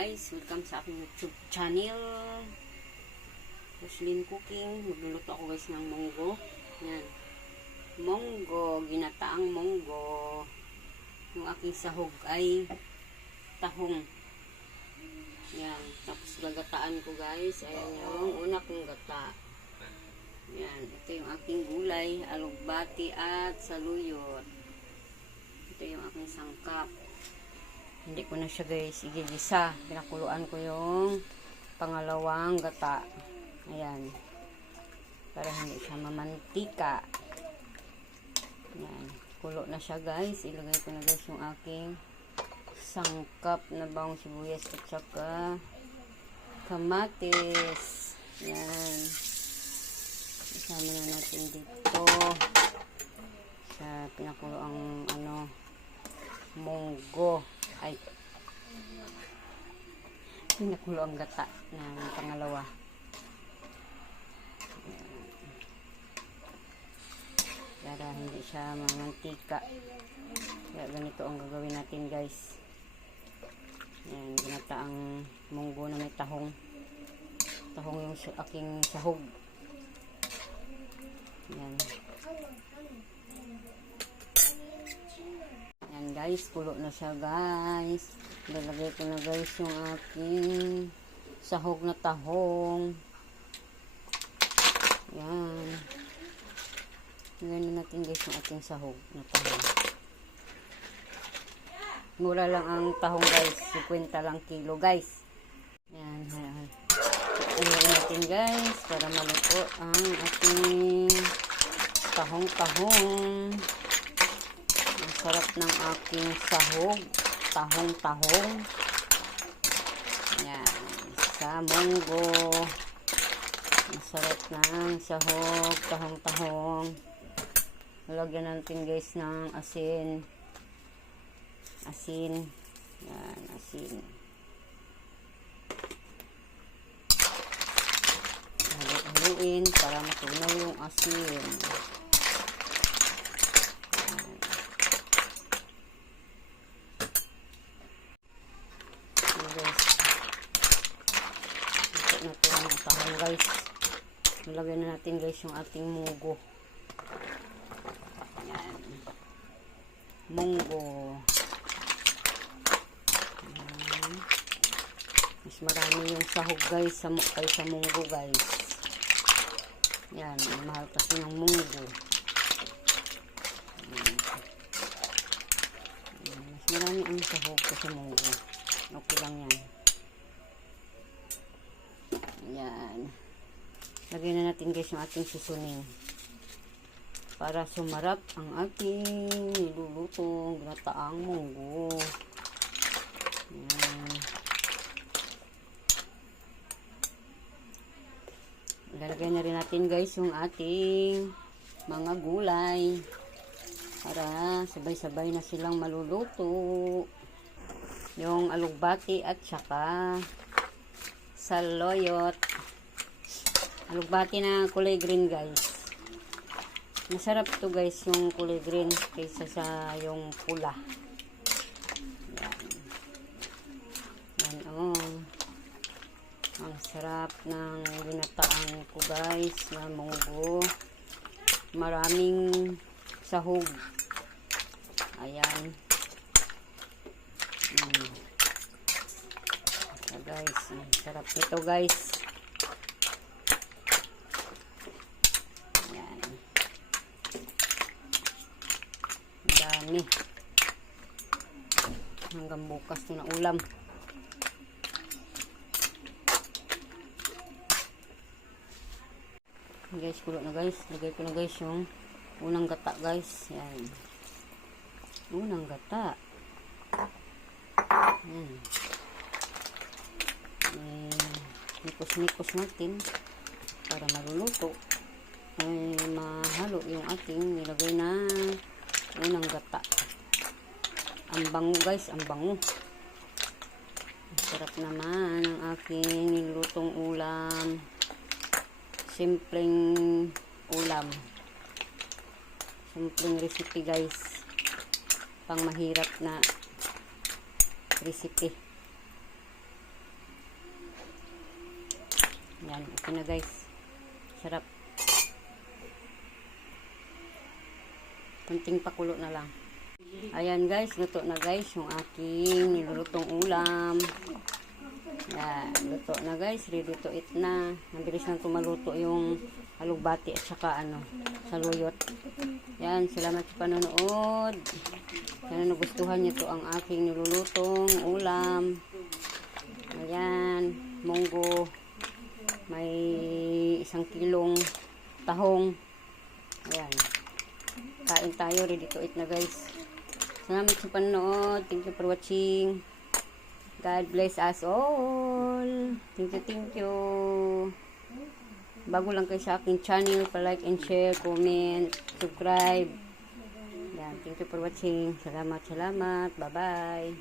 guys, welcome sa aking YouTube channel, Roslyn Cooking. Magluluto ako guys ng munggo. Yan, munggo, ginataang munggo. Yung aking sahog ay tahong. Yan, tapos gagataan ko guys. Ayan yung una kong gata. Yan, ito yung aking gulay, alugbati at saluyot. Ito yung aking sangkap. Hindi ko na siya guys igigisa. Pinakuluan ko yung pangalawang gata. Ayan. Para hindi siya mamantika. Ayan. Kulo na siya guys. Ilagay ko na guys yung aking sangkap na bawang sibuyas at saka kamatis. Ayan. Isama na natin dito sa pinakulo ang munggo. Ay, pinakulo ang gata ng pangalawa. Para hindi siya mamantika. Kaya ganito ang gagawin natin guys. Yan, ginata ang munggo na may tahong. Tahong yung aking sahog. Yan. Yan guys, kulo na siya guys. Lalagay ko na guys yung aking sahog na tahong. Yan. Lagyan na natin guys yung ating sahog na tahong. Mura lang ang tahong guys. 50 lang kilo guys. Yan. Lagyan natin guys para maluto ang ating tahong-tahong. Ang sarap ng aking sahog. Tahong-tahong. Yan. Sa munggo. Ang sarap ng sahog. Tahong-tahong. Lagyan natin guys ng asin. Asin. Yan. Asin. Haluin para matunaw yung asin. Guys, nalagyan na natin guys yung ating munggo. Ayan. Munggo. Ayan. Mas marami yung sahog guys kaysa munggo guys. Yan, mahal kasi ng munggo. Ayan. Ayan. Mas marami ang sahog kaysa munggo. Okay lang yan. Yan. Lagyan na natin guys yung ating seasoning. Para sumarap ang ating nilulutong ginataang munggo. Yan. Lalagyan na rin natin guys yung ating mga gulay. Para sabay-sabay na silang maluluto. Yung alugbati at saka saluyot. Alugbati na kulay green guys. Masarap to guys yung kulay green kaysa sa yung pula. Yan. Yan ang sarap ng ginataan ko guys na munggo. Maraming sahog. Ayan. So guys, sarap nito guys. Yan. Dami. Hanggang bukas na ulam. Guys, kulo na guys. Lagay ko na guys yung unang gata guys. Yan. Unang gata. Yan. Nikos-nikos natin para maluluto ay mahalo yung ating nilagay na unang gata. Ang bango guys, ang bango. Sarap naman ang aking nilutong ulam. Simpleng ulam. Simpleng recipe guys. Pang mahirap na recipe. Yan. Lagyan na natin guys yung ating munggo. Yan. Munggo. Yan. Sarap nito guys. Lagay ko na guys yung unang gata guys. Yan. Unang gata. Recipe. Yan, okay na guys. Sarap. Kunting pakulo na lang. Ayan guys, luto na guys yung aking nilulutong ulam. Yan, luto na guys, ready to eat na. Mabilis lang tumaluto yung alugbati at saka saluyot. Yan, salamat sa panonood. Sana nagustuhan niyo to ang aking nilulutong ulam. Ayan, munggo. May 1 kilong tahong. Ayan. Kain tayo, ready to eat na guys. Salamat sa panonood. Thank you for watching. God bless us all. Thank you, thank you. Bago lang kayo sa aking channel, pa-like and share, comment, subscribe. Yan, thank you for watching. Salamat, salamat. Bye-bye.